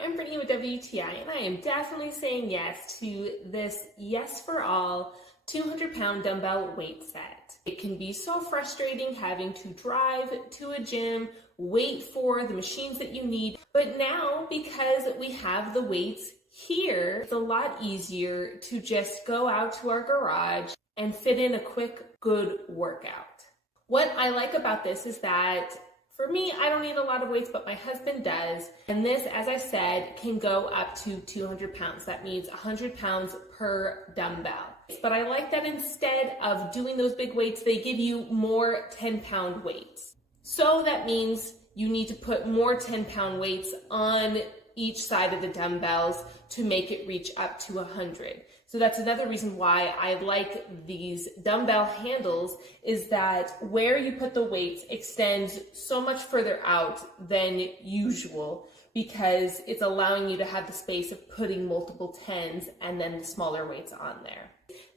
I'm Brittany with WTI, and I am definitely saying yes to this Yes4All 200-pound dumbbell weight set. It can be so frustrating having to drive to a gym, wait for the machines that you need, but now because we have the weights here, it's a lot easier to just go out to our garage and fit in a quick, good workout. What I like about this is that for me, I don't need a lot of weights, but my husband does. And this, as I said, can go up to 200 pounds. That means 100 pounds per dumbbell. But I like that instead of doing those big weights, they give you more 10-pound weights. So that means you need to put more 10-pound weights on each side of the dumbbells to make it reach up to 100. So that's another reason why I like these dumbbell handles, is that where you put the weights extends so much further out than usual, because it's allowing you to have the space of putting multiple 10s and then the smaller weights on there.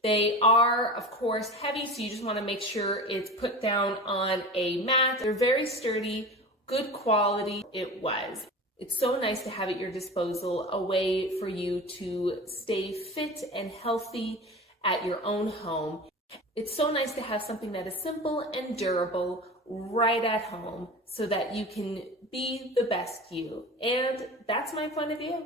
They are, of course, heavy, so you just want to make sure it's put down on a mat. They're very sturdy, good quality. It was. It's so nice to have at your disposal a way for you to stay fit and healthy at your own home. It's so nice to have something that is simple and durable right at home so that you can be the best you. And that's my point of view.